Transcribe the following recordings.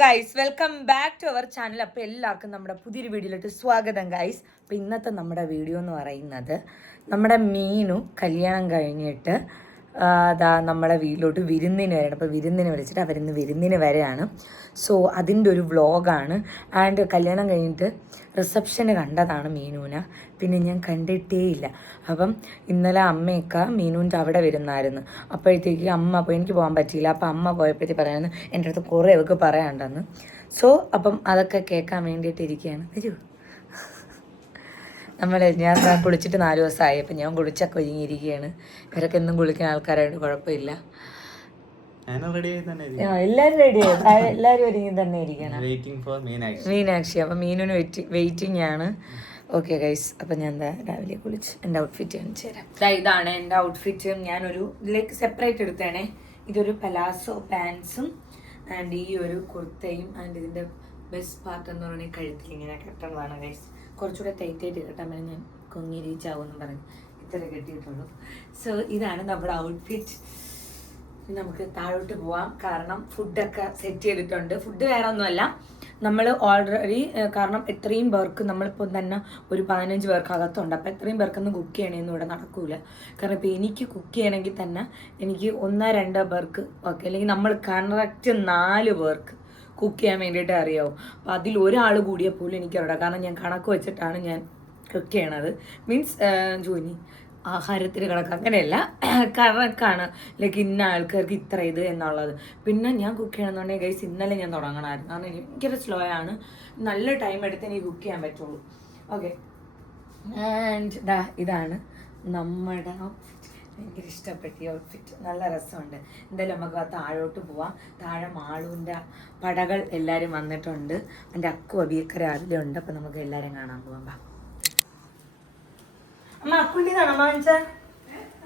Guys welcome back to our channel. അപ്പോൾ എല്ലാവർക്കും നമ്മുടെ പുതിയൊരു വീഡിയോയിലോട്ട് സ്വാഗതം ഗൈസ്. അപ്പോൾ ഇന്നത്തെ നമ്മുടെ വീഡിയോ എന്ന് പറയുന്നത് നമ്മുടെ മീനു കല്യാണം കഴിഞ്ഞിട്ട് അതാ നമ്മളെ വീട്ടിലോട്ട് വിരുന്നിന് വരണം. അപ്പോൾ വിരുന്നിന് വിളിച്ചിട്ട് അവരിന്ന് വിരുന്നിന് വരെയാണ്. സോ അതിൻ്റെ ഒരു വ്ളോഗാണ്. ആൻഡ് കല്യാണം കഴിഞ്ഞിട്ട് റിസപ്ഷന് കണ്ടതാണ് മീനുവിനെ, പിന്നെ ഞാൻ കണ്ടിട്ടേ ഇല്ല. അപ്പം ഇന്നലെ അമ്മയൊക്കെ മീനുവിൻ്റെ അവിടെ വരുന്നായിരുന്നു. അപ്പോഴത്തേക്ക് അമ്മ അപ്പോൾ എനിക്ക് പോകാൻ പറ്റിയില്ല. അപ്പോൾ അമ്മ പോയപ്പോഴത്തേക്ക് പറയാമെന്ന് എൻ്റെ അടുത്ത് കുറേ അവർക്ക് പറയാനുണ്ടെന്ന്. സോ അപ്പം അതൊക്കെ കേൾക്കാൻ വേണ്ടിയിട്ടിരിക്കുകയാണ്. വരൂ. ഞാൻ കുളിച്ചിട്ട് 4 ദിവസമായി. അപ്പം ഞാൻ കുളിച്ചൊക്കെ ഒരുങ്ങിയിരിക്കുകയാണ്. ഇവരൊക്കെ എന്നും കുളിക്കുന്ന ആൾക്കാരായിട്ട് കുഴപ്പമില്ല. എല്ലാവരും റെഡിയായി, എല്ലാവരും ഒരുങ്ങി തന്നെ ഇരിക്കണം. മീനാക്ഷി. അപ്പം മീനിന് വെയിറ്റിംഗ് ആണ്. ഓക്കെ ഗൈസ്, അപ്പം ഞാൻ എന്താ രാവിലെ കുളിച്ച് എൻ്റെ ഔട്ട്ഫിറ്റ് കാണിച്ചു തരാം. ഇതാണ് എൻ്റെ ഔട്ട്ഫിറ്റ്. ഞാനൊരു ഇതിലേക്ക് സെപ്പറേറ്റ് എടുത്തേണേ. ഇതൊരു പലാസോ പാൻസും ആൻഡ് ഈ ഒരു കുർത്തയും. ആൻഡ് ഇതിൻ്റെ ബെസ്റ്റ് പാർട്ട് എന്ന് പറയുന്നത് കഴുത്തിൽ ഇങ്ങനെ കെട്ടുന്നതാണ് ഗൈസ്. കുറച്ചുകൂടെ ടൈറ്റായിട്ട് കെട്ടാൻ വേണ്ടി ഞാൻ കൊങ്ങി റീച്ചാവുമെന്ന് പറഞ്ഞ് ഇത്ര കെട്ടിയിട്ടുള്ളൂ. സോ ഇതാണ് നമ്മുടെ ഔട്ട്ഫിറ്റ്. നമുക്ക് താഴോട്ട് പോവാം, കാരണം ഫുഡൊക്കെ സെറ്റ് ചെയ്തിട്ടുണ്ട്. ഫുഡ് വേറെ ഒന്നുമല്ല, നമ്മൾ ഓൾറെഡി കാരണം എത്രയും പേർക്ക് നമ്മളിപ്പോൾ തന്നെ ഒരു 15 പേർക്കകത്തുണ്ട്. അപ്പോൾ എത്രയും പേർക്കൊന്നും കുക്ക് ചെയ്യണമെന്നും ഇവിടെ നടക്കൂല. കാരണം ഇപ്പോൾ എനിക്ക് കുക്ക് ചെയ്യണമെങ്കിൽ തന്നെ എനിക്ക് 1-2 പേർക്ക് ഓക്കെ, അല്ലെങ്കിൽ നമ്മൾ കറക്റ്റ് 4 പേർക്ക് കുക്ക് ചെയ്യാൻ വേണ്ടിയിട്ട് അറിയാവും. അപ്പോൾ അതിൽ ഒരാൾ കൂടിയാൽ പോലും എനിക്കറിയാം, കാരണം ഞാൻ കണക്ക് വെച്ചിട്ടാണ് ഞാൻ കുക്ക് ചെയ്യണത്. മീൻസ് ജോലി ആഹാരത്തിന് കണക്ക് അങ്ങനെയല്ല, കണക്കാണ്. ലൈക്ക് ഇന്ന ആൾക്കാർക്ക് ഇത്ര ഇത് എന്നുള്ളത്. പിന്നെ ഞാൻ കുക്ക് ചെയ്യണമെന്നുണ്ടെങ്കിൽ ഗൈസ് ഇന്നലെ ഞാൻ തുടങ്ങണമായിരുന്നു, കാരണം എനിക്ക് ഭയങ്കര സ്ലോ ആണ്. നല്ല ടൈം എടുത്ത് എനിക്ക് കുക്ക് ചെയ്യാൻ പറ്റുള്ളൂ. ഓക്കെ, ആൻഡ് ഇതാണ് നമ്മുടെ ഔട്ട്ഫിറ്റ്. ഭയങ്കര ഇഷ്ടപ്പെട്ട ഈ ഔട്ട്ഫിറ്റ്, നല്ല രസമുണ്ട്. എന്തായാലും നമുക്ക് ആ താഴോട്ട് പോവാം. താഴെ മാളുവിൻ്റെ പടകൾ എല്ലാവരും വന്നിട്ടുണ്ട്. എൻ്റെ അക്കു അബിയൊക്കെ രാവിലെ ഉണ്ട്. അപ്പം നമുക്ക് എല്ലാവരും കാണാൻ പോവാം. അമ്മ അക്കുൻ്റെതാണോ വാങ്ങിച്ച?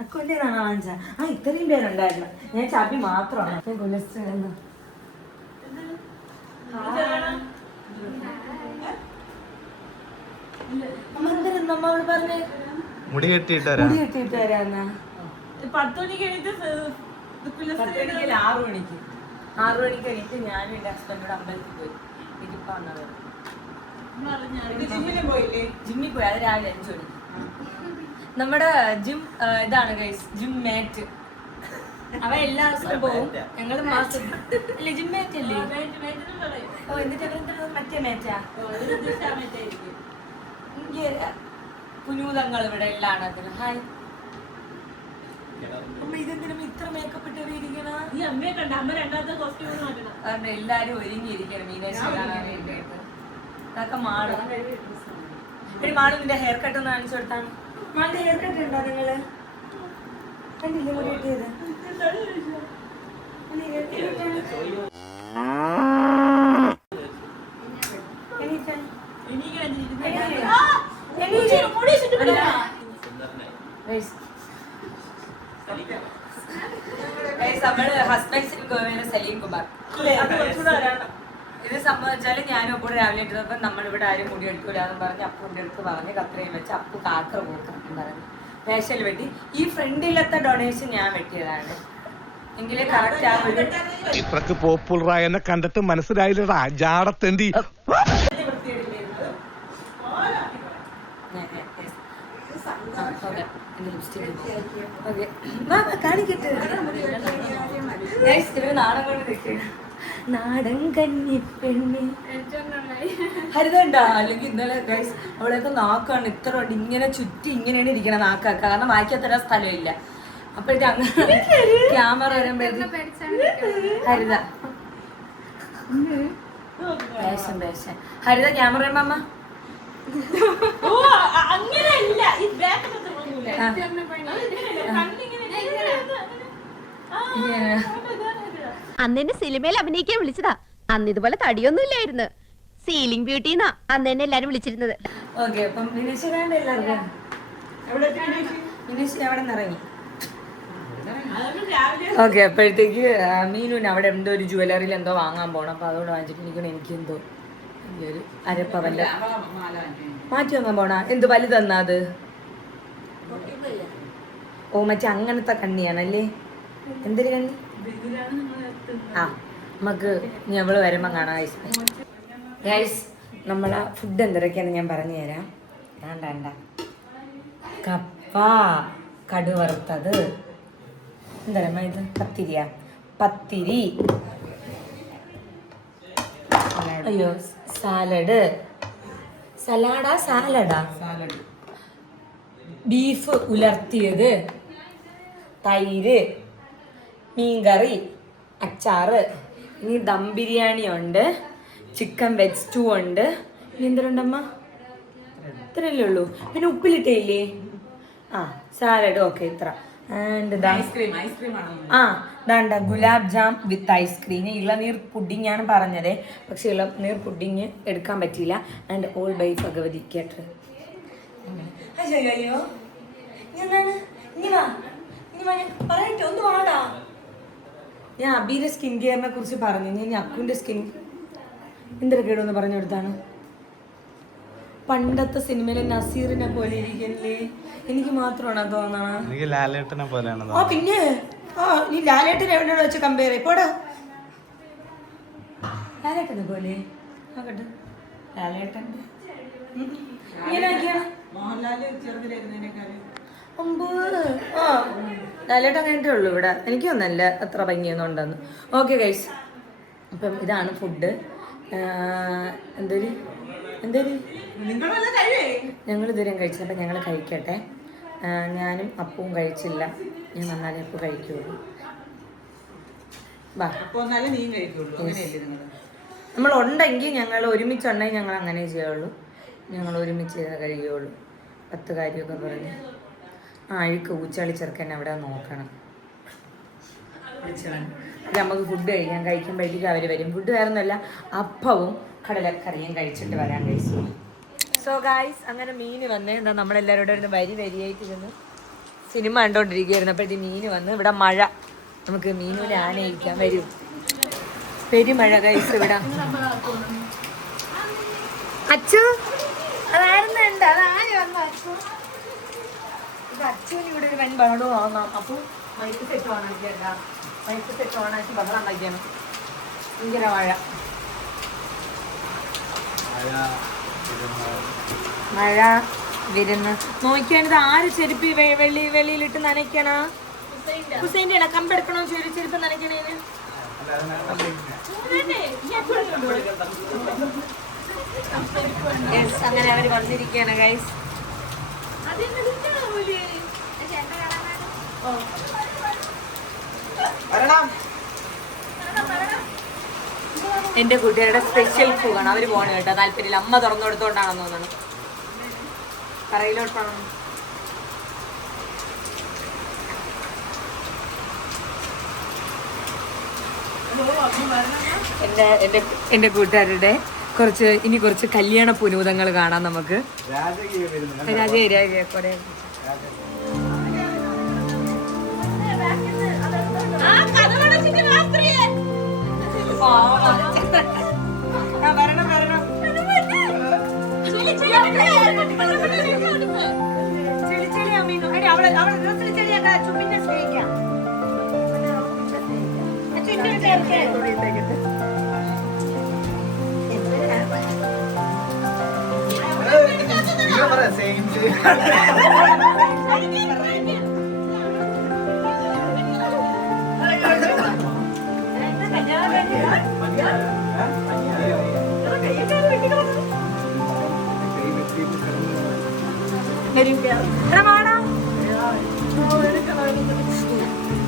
അക്കുൻ്റെതാണോ വാങ്ങിച്ച? ആ ഇത്രയും പേരുണ്ടായിരുന്നു. ഞാൻ ചബി മാത്രമാണ്. അമ്മ എന്തായിരുന്നു അമ്മ അവള് പറഞ്ഞേ? മുടി കെട്ടിയിട്ട് വരാന്നാ. 10 മണിക്ക് എണീറ്റ് 6 മണിക്ക് എണീറ്റ് ഞാനും എൻ്റെ ഹസ്ബൻഡോട് അമ്പലത്തിൽ പോയി. എനിക്കിപ്പോ വന്നത് ജിമ്മിൽ പോയി. അത് രാവിലെ 5 മണിക്ക്. നമ്മുടെ ജിം ഇതാണ് ഗൈസ്, ജിം മാറ്റ്. അവ എല്ലാ ദിവസവും പോകും. ഞങ്ങള് മാസം അല്ലേ ജിം മാറ്റ് അല്ലേ? ഓ, എന്നിട്ട് മറ്റേ മാറ്റാ പുനൂതങ്ങൾ ഇവിടെ എല്ലാം അതിന്. ഹായ് അമ്മ, ഇതെന്തിനും ഇത്ര മേക്കപ്പ് ഇട്ട് ഇരിക്കണ? കാരണം എല്ലാരും ഒരുങ്ങിയിരിക്കണം മീനാക്ഷി കാണാൻ വേണ്ടിയിട്ട്. അതൊക്കെ മാളും. ഒരു മാളും നിന്റെ ഹെയർ കട്ട് ഒന്ന് കാണിച്ചു കൊടുത്താണ്. മാളിന്റെ ഹെയർ കട്ട് ഉണ്ടോ നിങ്ങള് കണ്ടില്ലേ? മുടി കിട്ടിയത് സലീം കുമാർ. ഇത് സംഭവിച്ചാല് ഞാനും അപ്പോഴും രാവിലെ ഇട്ടപ്പോ നമ്മളിവിടെ ആരും മുടി എടുക്കൂലെന്ന് പറഞ്ഞ് അപ്പൂന്റെ അടുത്ത് പറഞ്ഞ് കത്രയും വെച്ച് അപ്പു കാക്കറ പോക്കും പറഞ്ഞു ഫേഷ്യൽ വെട്ടി. ഈ ഫ്രണ്ടിലത്തെ ഡൊണേഷൻ ഞാൻ വെട്ടിയതാണ്. എങ്കിലേ കറക്റ്റ് ഇത്രക്ക് പോപ്പുലറായ എന്നെ കണ്ടിട്ട് മനസ്സിലായില്ലടാ ജാടത്തേണ്ടി. കാണിക്കട്ടെ നാടൻ കൊണ്ട് നിൽക്കുക. നാടൻ കഞ്ഞി പെണ്ണി ഹരിത ഉണ്ടാ. അല്ലെങ്കിൽ ഇന്നലെ ഗൈസ് അവിടെയൊക്കെ നാക്കാണ് ഇത്ര ഉണ്ട്, ഇങ്ങനെ ചുറ്റി ഇങ്ങനെയാണ് ഇരിക്കണ നാക്ക, കാരണം വായിക്കാത്തരാ സ്ഥലമില്ല. അപ്പോഴത്തെ അങ്ങനെ ക്യാമറ വരുമ്പോഴത്തേക്ക് ഹരിത ഹരിത ക്യാമറ വരുമ്പോ അമ്മ അന്നെന്നെ സിനിമയിൽ അഭിനയിക്കാൻ വിളിച്ചതാ. അന്ന് ഇതുപോലെ തടിയൊന്നും ഇല്ലായിരുന്നു. സീലിംഗ് ബ്യൂട്ടി എന്നാ അന്ന് എന്നെ എല്ലാരും വിളിച്ചിരുന്നത്. ഓക്കെ, അപ്പം വിനീഷ് വേണ്ട എല്ലാവർക്കും. വിനീഷ് അവിടെ നിന്ന് ഇറങ്ങി. ഓക്കെ, അപ്പോഴത്തേക്ക് മീനുവിന് അവിടെ എന്തോ ഒരു ജ്വല്ലറിയിൽ എന്തോ വാങ്ങാൻ പോകണം. അപ്പൊ അതുകൊണ്ട് വാങ്ങിച്ചിട്ട് എനിക്ക് എന്തോ ഒരു അരപ്പവന്റെ മാറ്റി വാങ്ങാൻ പോണ. എന്ത് വലുതെന്നാ അത്? ഓ, മറ്റേ അങ്ങനത്തെ കണ്ണിയാണല്ലേ? എന്തൊരു കണ്ണി? ആ നമുക്ക് ഞമ്മള് വരുമ്പോ കാണാം ഗൈസ്. നമ്മളെ ഫുഡ് എന്തൊക്കെയാന്ന് ഞാൻ പറഞ്ഞു തരാം. വേണ്ട കപ്പ, കടുവറുത്തത്, എന്താ ഇത് പത്തിരി, അയ്യോ സാലഡ്, സാലഡാ ബീഫ് ഉലർത്തിയത്, തൈര്, മീൻകറി, അച്ചാറ്, ഇനി ദം ബിരിയാണി ഉണ്ട്, ചിക്കൻ വെജ് സ്റ്റൂ ഉണ്ട്. ഇനി എന്തുണ്ടമ്മ? ഇത്രയല്ലേ ഉള്ളൂ. പിന്നെ ഉപ്പിലിട്ടേ സാലഡ്. ഓക്കെ, ഇത്ര. ആൻഡ് ദാണ്ട ഗുലാബ് ജാം വിത്ത് ഐസ്ക്രീം. ഇളനീർ പുഡിംഗ് ആണ് പറഞ്ഞത്, പക്ഷെ ഇളനീർ പുഡിങ് എടുക്കാൻ പറ്റിയില്ല. And all by Bhagavathi caterer. അയ്യോ എന്താണ്? പറയട്ടെ, ഒന്ന് വാടാ. ഞാൻ അബിയുടെ സ്കിൻ കെയറിനെ കുറിച്ച് പറഞ്ഞു. ഞാൻ അക്കുവിന്റെ സ്കിൻ എന്തൊക്കെയാണെന്ന് പറഞ്ഞു കൊടുത്താണ്. പണ്ടത്തെ സിനിമയിലെ നസീറിനെ പോലെ ഇരിക്കല്ലേ? എനിക്ക് മാത്രമാണോ തോന്നണ? പിന്നെ നീ ലാലേട്ടനെ എവിടെയാണ് വെച്ച് കമ്പയർ ചെയ്യപ്പോടാ. ലാലേട്ടനെ പോലെ നോക്കട്ടെ. ലാലേട്ടൻ്റെ ലാലേട്ടൻ കഴിഞ്ഞിട്ടേ ഉള്ളൂ ഇവിടെ. എനിക്കൊന്നല്ല അത്ര ഭംഗിയൊന്നും ഉണ്ടെന്ന്. ഓക്കെ ഗൈസ്, അപ്പം ഇതാണ് ഫുഡ്. ഞങ്ങൾ ഇതുവരെയും കഴിച്ചില്ല. അപ്പം ഞങ്ങൾ കഴിക്കട്ടെ. ഞാനും അപ്പവും കഴിച്ചില്ല. ഞാൻ വന്നാലേ അപ്പ് കഴിക്കുള്ളൂ. നമ്മളുണ്ടെങ്കിൽ ഞങ്ങൾ ഒരുമിച്ചുണ്ടെങ്കിൽ ഞങ്ങൾ അങ്ങനെ ചെയ്യുള്ളൂ. ഞങ്ങൾ ഒരുമിച്ച് കഴിയുള്ളൂ. 10 കാര്യമൊക്കെ പറഞ്ഞ് അഴുക്ക് ഊച്ചാളി ചെറുക്കൻ അവിടെ നോക്കണം. നമുക്ക് ഫുഡ് കഴിക്കുമ്പോഴത്തേക്കും അവർ വരും. ഫുഡ് വേറൊന്നുമല്ല, അപ്പവും കടലക്കറിയും കഴിച്ചിട്ട് വരാൻ കഴിച്ചു. സോ ഗായ്സ്, അങ്ങനെ മീൻ വന്ന് എന്താ നമ്മളെല്ലാവരോടും ഇരുന്ന് വരിയായിട്ട് ഇരുന്ന് സിനിമ കണ്ടോണ്ടിരിക്കുകയായിരുന്നു. അപ്പോഴത്തേക്ക് മീൻ വന്ന് ഇവിടെ മഴ. നമുക്ക് മീനിനെ ആനയിക്കാൻ വരും. പെരുമഴ ഗൈസ് ഇവിടെ. അച്ചു അതായിരുന്നു ഉണ്ട്. അതാര് വന്നു അച്ചു? ഇത് അച്ചുവിന് ഇവിടെ ഒരു വൻ ബഹളവും ആവുന്ന. അപ്പോൾ മൈക്ക് സെറ്റ് ഓണാക്കിയല്ല. മൈക്ക് സെറ്റ് ഓണാക്കി ബഹളം ഉണ്ടാക്കിയാണ്. ഭയങ്കര മഴ വരുന്നു. നോക്കിയാണിത് ആര് ചെരുപ്പ് വെളിയിലിട്ട് നനയ്ക്കണ? ഹുസൈൻ്റെ ആണ്. കമ്പെടുക്കണോ ചെരുപ്പ് നനയ്ക്കണേന്? അങ്ങനെ അവര് വന്നിരിക്കുകയാണ് ഗൈസ്. എന്റെ കൂട്ടുകാരുടെ സ്പെഷ്യൽ ഫുഡാണ്. അവര് പോണ കേട്ടോ. താല്പര്യമില്ല. അമ്മ തുറന്നു കൊടുത്തോണ്ടാണെന്ന് തോന്നണം. കറയിലോട്ടാണ്. എന്റെ കൂട്ടുകാരുടെ കുറച്ച് കല്യാണ പുനൂതങ്ങൾ കാണാം നമുക്ക്. രാജകീയ കുറെ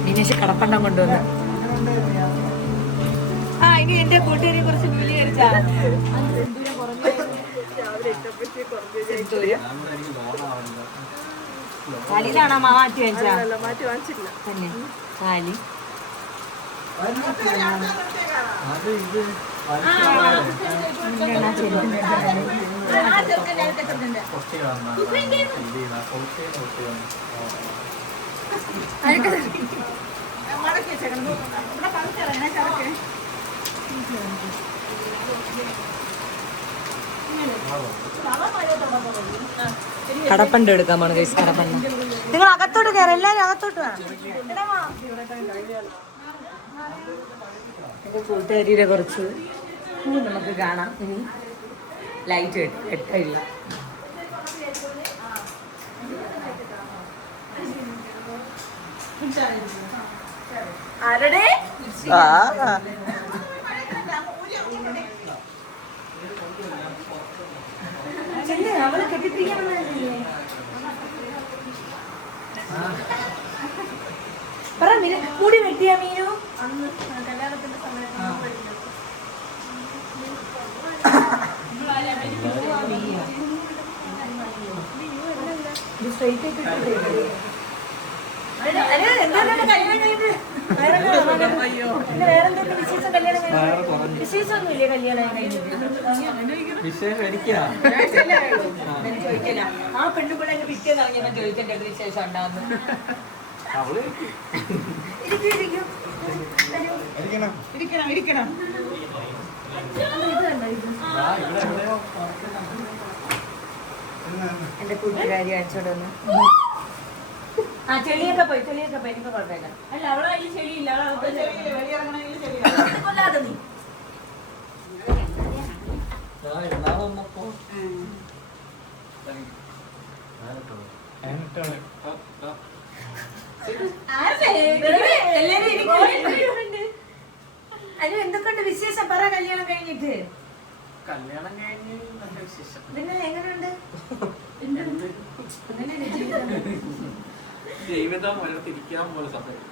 ദിനേശ് കടപ്പണ്ടം കൊണ്ടുവന്ന്. ഇനി എന്റെ കൂട്ടുകാരെ കുറച്ച് വിപുലീകരിച്ചാ. കാലിലാണോ മാറ്റി വാങ്ങിച്ചാ? തന്നെ കാലി കടപ്പണ്ട് എടുക്കാൻ പോണ കേസ്. കടപ്പണ്ട നിങ്ങൾ അകത്തോട്ട് കയറി. എല്ലാരും അകത്തോട്ട് വേണം. എൻ്റെ കൂട്ടുകാരിയുടെ കുറച്ച് പൂ നമുക്ക് കാണാം. ഇനി ലൈറ്റ് എട്ടില്ല. ആരുടെ അവളെ കെട്ടിപ്പിടിക്കാമെന്നല്ലേ പറ. മുടി വെട്ടിയാ മീനു അന്ന് കല്യാണത്തിന്റെ സമയത്ത് വേറെന്തെങ്കിലും വിശേഷം കല്യാണം കഴിഞ്ഞു? വിശേഷമൊന്നുമില്ലേ കല്യാണം കഴിഞ്ഞത്? ചോദിക്കല ആ പെണ്ണുപിള്ള എന്നെ പിറ്റേന്ന് ഇറങ്ങിയപ്പോ ചോദിക്കേണ്ട വിശേഷം ഉണ്ടാവുന്നു. എന്റെ കൂട്ടുകാരി അയച്ചോണ്ട് വന്നു. ആ ചെളിയൊക്കെ പോയി എനിക്ക് കുഴപ്പമില്ല. അല്ല അവളെ അതിൽ ചെളിയില്ല. കൊല്ലാതെ നീ അനു എന്തൊക്കെയുണ്ട് വിശേഷം പറ. കല്യാണം കഴിഞ്ഞിട്ട് നിങ്ങൾ എങ്ങനെയുണ്ട്? ജീവിതം വളർത്തിരിക്കാൻ പോലെ സമയം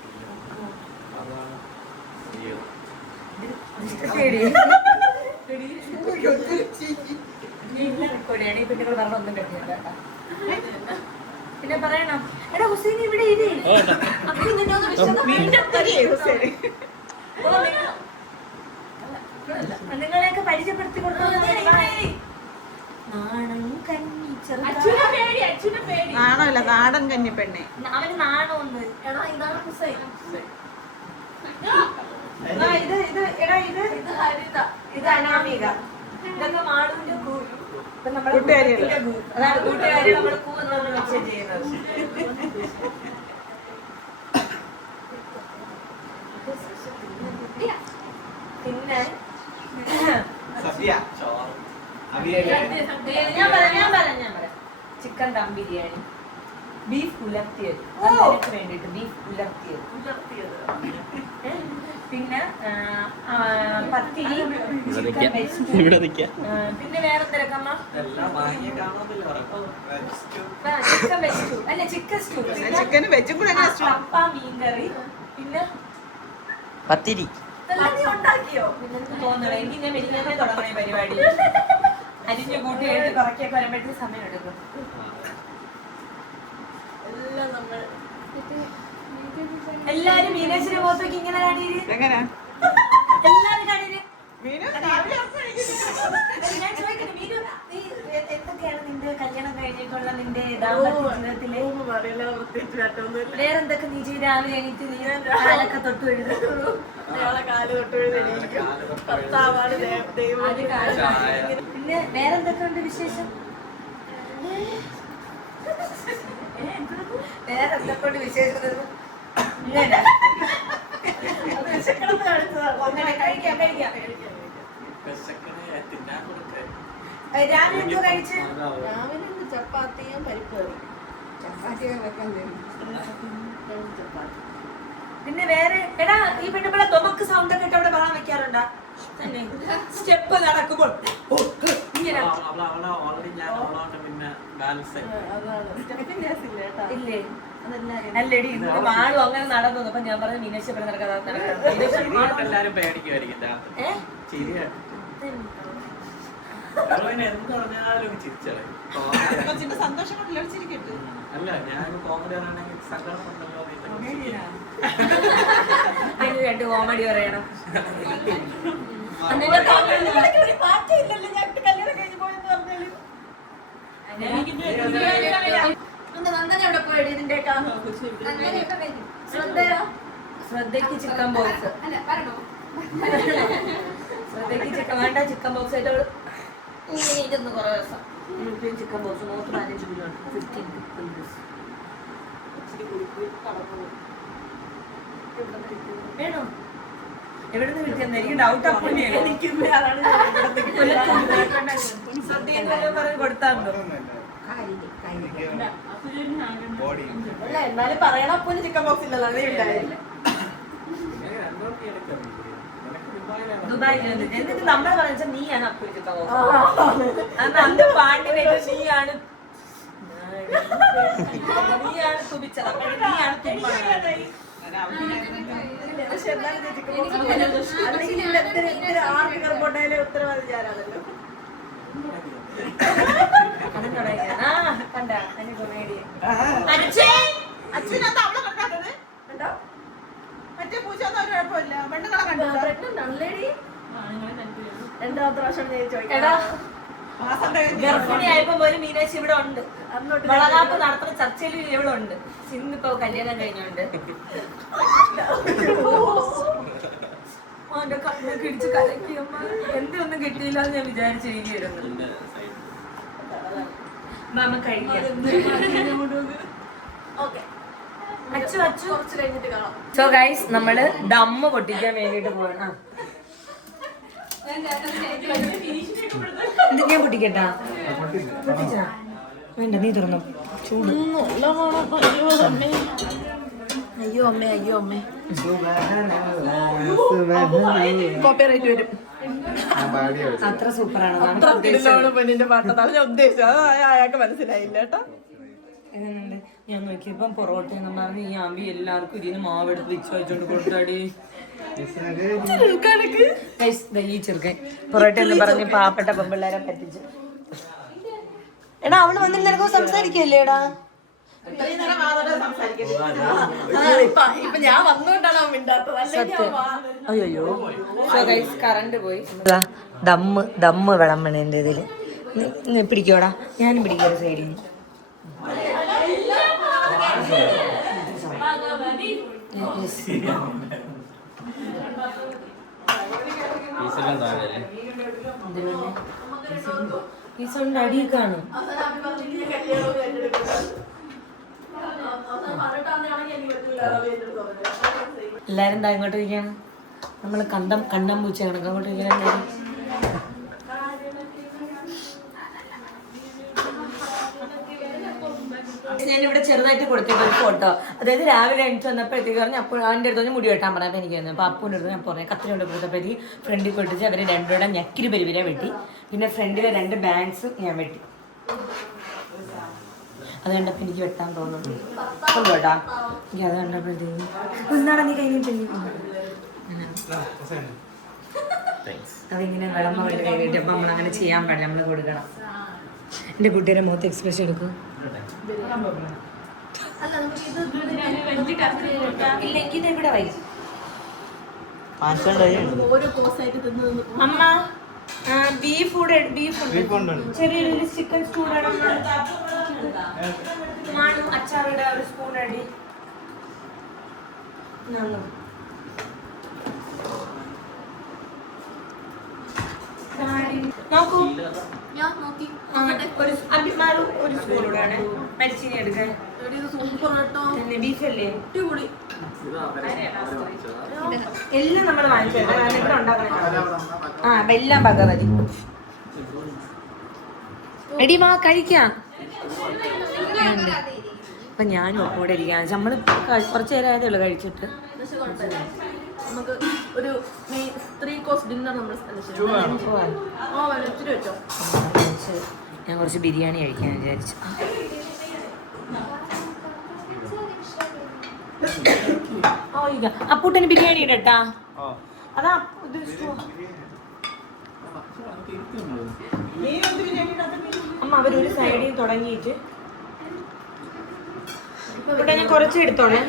പെണ്ണുകൾ പറഞ്ഞ ഒന്നും കിട്ടില്ല. പിന്നെ പറയണം എടാ ഹുസൈൻ ഇവിടെ നിങ്ങളെയൊക്കെ പരിചയപ്പെടുത്തി കൊടുക്കുന്നത് നാണല്ല നാടൻ കന്നി പെണ്ണെ. അവന് നാണമൊന്ന്. എടാ ഇതാണ് ഹുസൈൻ. ഇത് അനാമിക. ഇതൊക്കെ മാളൂന്റെ അതാണ് കൂട്ടുകാരി. നമ്മള് കൂവെന്നാണ് മെസ്സേജ് ചെയ്യുന്നത്. പിന്നെ ഞാൻ പറയാം ചിക്കൻ ദം ബിരിയാണി, ബീഫ് ഉലർത്തിയത് വേണ്ടിട്ട് ബീഫ് ഉലർത്തിയത്, പിന്നെ പത്തിരി, പിന്നെ വേറെ എന്തിരക്കമ്മ ചിക്കൻ വെച്ചു അല്ല ചിക്കൻ സ്റ്റൂ, ചിക്കനും വെജും കൂടെ കപ്പ മീൻകറി, പിന്നെ പത്തിരി ഉണ്ടാക്കിയോ? പിന്നെ തോന്നണേ എനിക്ക് ഞാൻ മെലിഞ്ഞേ തുടങ്ങണേ പരിപാടി. അരിഞ്ഞു കൂട്ടി എഴുതി കുറയ്ക്കൊക്കെ വരുമ്പോഴത്തേക്ക് സമയം എടുക്കും. എല്ലാം നമ്മൾ എല്ലാരും മീനേശ്വരി മുഖത്തേക്ക് ഇങ്ങനെ കാണീര്. എല്ലാരും കാണീര്. ഞാൻ ചോദിക്കട്ടെ മീനു, നീ എന്തൊക്കെയാണ് നിന്റെ കല്യാണം കഴിഞ്ഞിട്ടുള്ള നിന്റെ ദാമ്പത്യ ജീവിതത്തില് വേറെന്തൊക്കെ നീ ചെയ്ത് രാവിലെ എണീറ്റ് നീ കാലൊക്കെ തൊട്ടു എഴുതുള്ളൂ? പിന്നെ വേറെന്തൊക്കെ ഉണ്ട് വിശേഷം? വേറെന്തൊക്കെ ഉണ്ട് വിശേഷം? ഇങ്ങനെ കഴിക്കാം. രാവിലെ എന്തോ കഴിച്ച്? രാവിലെ ചപ്പാത്തിയും പരിപ്പ് കറി. ചപ്പാത്തിയൊക്കെ വെക്കാൻ തരും. പിന്നെ വേറെ എടാ ഈ പെണ്ണുപിള്ള തൊമക്ക് സൗണ്ട് ഒക്കെ ഇട്ട് അവിടെ പറയാൻ വെക്കാറുണ്ടാ? തന്നെ സ്റ്റെപ്പ് നടക്കുമ്പോൾ ഇങ്ങനെ ഇല്ലേ? അല്ലടി ഇതിന്റെ മാളും അങ്ങനെ നടന്നു. അപ്പൊ ഞാൻ പറഞ്ഞു മീനാക്ഷി പെണ്ണ എല്ലാരും പേടിക്കുമായിരിക്കും. എന്ത് പറഞ്ഞാലും ചിരിച്ചളെ സന്തോഷം കൊണ്ടല്ലോ ചിരിക്കട്ടെ. അല്ല ഞാൻ കോമഡി പറയണെങ്കിൽ സങ്കടം ഉണ്ടല്ലോ. അതിന് രണ്ട് കോമഡി പറയണം. ശ്രദ്ധയ്ക്ക് ചിക്കൻ ബോക്സ്, ശ്രദ്ധയ്ക്ക് ചിക്കൻ വേണ്ട. ചിക്കൻ ബോക്സ് ആയിട്ട് അവള് ഇങ്ങനെ ഇരുന്ന് കുറെ ദിവസം ചിക്കൻ ബോക്സ് 115 കിലോ 15 rupees വേണോ? എവിടെ നിന്ന് കിട്ടിയെന്ന് എനിക്ക് ഡൗട്ട് അപ്പൂനെയാണ് പറഞ്ഞ് കൊടുത്താണ്ടോ? എന്നാലും പറയണ അപ്പൂന് ചിക്കൻ ബോക്സ് ഇല്ലല്ലോ ഉണ്ടായില്ല. ദുബായിൽ എന്നിട്ട് നമ്മളെ പറഞ്ഞ നീയാണ് അപ്പൂന് ചിക്കൻ ബോക്സ്. അന്ന് പാണ്ടിനായിട്ട് നീയാണ് തുപിച്ചത്. നീയാണ് തുമ്പാണ്. പക്ഷെ എന്നാലും ചിക്കൻ ബോക്സ് അല്ലെങ്കിൽ ആർക്ക് കർബോണ്ടായാലും ഉത്തരവാദി ഞാനാണല്ലോ. അച്ഛനത് അവളെ കണ്ടത് മറ്റേ പൂച്ച ഒന്നും ഒരു കുഴപ്പമില്ല. പെണ്ണുങ്ങളെ കണ്ടു. രണ്ടാമത്തെ പ്രാവശ്യം ചോദിക്കാം. ഗർഭിണിയായപ്പോ പോലും മീനാക്ഷി ഇവിടെ ഉണ്ട്. വളകാപ്പ് നടത്തുന്ന ചർച്ചയിൽ ഇവിടെ ഉണ്ട്. ഇന്നിപ്പോ കല്യാണം കഴിഞ്ഞോണ്ട് അവന്റെ കണ്ണൊക്കെ ഇടിച്ച് കലക്കിയമ്മ എന്തൊന്നും കിട്ടിയില്ല എന്ന് ഞാൻ വിചാരിച്ചിരിക്കുന്നു. സോ ഗൈസ് നമ്മള് ദമ്മ് പൊട്ടിക്കാൻ വേണ്ടിട്ട് പോകണം. ഇത് ഞാൻ പൊട്ടിക്കട്ടാ? പൊട്ടിച്ചാ വേണ്ട, നീ തുറന്നു. ചൂട്. അയ്യോ അമ്മേ, അയ്യോ അമ്മേ, കോപ്പിറൈറ്റ് വരും. അത്ര സൂപ്പറാണ്. പെണ്ണിന്റെ പാട്ടെന്നാണ് ഞാൻ ഉദ്ദേശിച്ചത്. അത് അയാൾക്ക് മനസ്സിലായില്ല കേട്ടോ. ഞാൻ നോക്കിയപ്പം പൊറോട്ട എന്ന് പറഞ്ഞ് ഈ ആമ്പി എല്ലാവർക്കും ഇതിന് മാവെടുത്ത് വെച്ച് വെച്ചോണ്ട് കൊടുത്താടി. ഈ ചെറുക്കൻ പൊറോട്ട എന്ന് പറഞ്ഞ് പാവപ്പെട്ട പെമ്പിള്ളേരെ പറ്റിച്ചു. എടാ അവള് വന്നിട്ട് നിനക്ക് സംസാരിക്കല്ലേ? എടാ ഇപ്പൊ ഞാൻ വന്നോണ്ടാണ് അവൻ മിണ്ടാത്തത്. അയ്യോ കറണ്ട് പോയി. ദമ്മ് വിളമ്പണേന്റെ ഇതില് പിടിക്കോടാ. ഞാനും പിടിക്കാറ് സൈഡിൽ. അടിയിൽ കാണും. എല്ലാരും എന്താ ഇങ്ങോട്ട് ഇരിക്കാണ്? നമ്മള് കണ്ടം പൂച്ച കണക്ക് അങ്ങോട്ട് ഇരിക്കാൻ. ഞാനിവിടെ ചെറുതായിട്ട് കൊടുത്തിട്ട് ഒരു ഫോട്ടോ. അതായത് രാവിലെ എണിച്ച് വന്നപ്പോഴത്തേക്ക് പറഞ്ഞു അപ്പോൾ അവൻ്റെ അടുത്ത് മുടി വെട്ടാൻ പറഞ്ഞപ്പോൾ എനിക്ക് വന്നു. അപ്പോൾ അപ്പൂൻ്റെ അടുത്ത് ഞാൻ പറഞ്ഞു കത്തിരി കൊണ്ട് കൊടുത്തപ്പോഴത്തേക്ക് ഫ്രണ്ടിൽ പൊട്ടിച്ച് അവരെ രണ്ടുകൂടെ ഞക്കിരി പരിവരെ വെട്ടി. പിന്നെ ഫ്രണ്ടിലെ 2 ബാങ്ക്സ് ഞാൻ വെട്ടി. അത് കണ്ടപ്പോൾ എനിക്ക് വെട്ടാൻ തോന്നുന്നു. കേട്ടാ എനിക്ക് അത് കണ്ടപ്പോഴത്തേക്ക് ഒന്നാടെ നീ കഴിഞ്ഞിട്ടില്ല. അതിങ്ങനെ വിളമ്പ കൊണ്ട് കഴിഞ്ഞിട്ടപ്പോൾ നമ്മളങ്ങനെ ചെയ്യാൻ പാടില്ല. നമ്മൾ കൊടുക്കണം. എൻ്റെ കുട്ടിയുടെ മുഖത്ത് എക്സ്പ്രഷൻ എടുക്കും. ഇല്ലെങ്കിൽ ഇവിടെ വൈകി അമ്മ ബീഫ് ചെറിയൊരു ചിക്കൻ സ്പൂൺ അച്ചാറുടെ ഒരു സ്പൂൺ അടി. നോക്കൂ ഒരു സ്പൂൺ കൂടാണ് മരിച്ചിനി എടുക്കാൻ. ബീഫല്ലേ എല്ലാം നമ്മൾ വാങ്ങിച്ചത് ഇവിടെ ഉണ്ടാക്കണം. എല്ലാം ഭഗവതി എടി മാ കഴിക്കാം. അപ്പൊ ഞാനും കൂടെ ഇരിക്കാന്ന് വെച്ചാൽ നമ്മള് കുറച്ചു നേരം ആയതേ ഉള്ളൂ കഴിച്ചിട്ട്. നമുക്ക് ഒരു 3 കോഴ്സ് ഡിന്നർ നമ്മൾ വെച്ചോ. ഞാൻ കുറച്ച് ബിരിയാണി കഴിക്കാൻ വിചാരിച്ചു. അപ്പൂട്ടന് ബിരിയാണി ഇടട്ടാ. അതാ അമ്മ അവരൊരു സൈഡിൽ തുടങ്ങിയിട്ട് ഇവിടെ ഞാൻ കുറച്ച് എടുത്തോളാം.